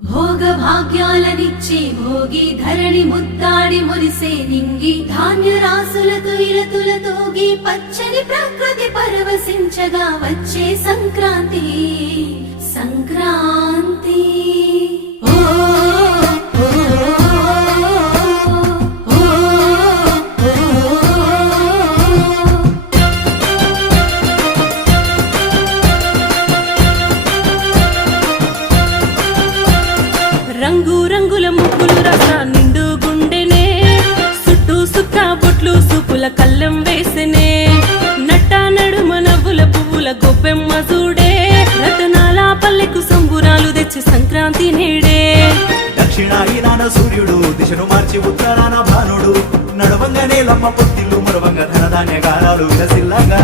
భోగ భాగ్యాలనిచ్చే భోగి ధరణి ముద్దాడి మురిసే నింగి ధాన్య రాసులతో ఇలతులతోగి పచ్చని ప్రకృతి పరవశించగా వచ్చే సంక్రాంతి సంక్రాంతి ఓ ఓ, ఓ, రంగు రంగుల ముగ్గులు రస నిండు గుండెనే చుట్టూ సుక్క బొట్లు సూపుల కళ్ళం వేసనే నట్ట నడుమ నవ్వుల పువ్వుల గొప్పెమ్మ చూడే రతనాల పల్లెకు సంబురాలు తెచ్చి సంక్రాంతి నేడే దక్షిణాయనాన సూర్యుడు దిశను మార్చి ఉత్తరాన భానుడు నడవంగానే లమ్మ పొత్తిల్లు మరవంగ ధనధాన్య గారాలు విలసిల్లగా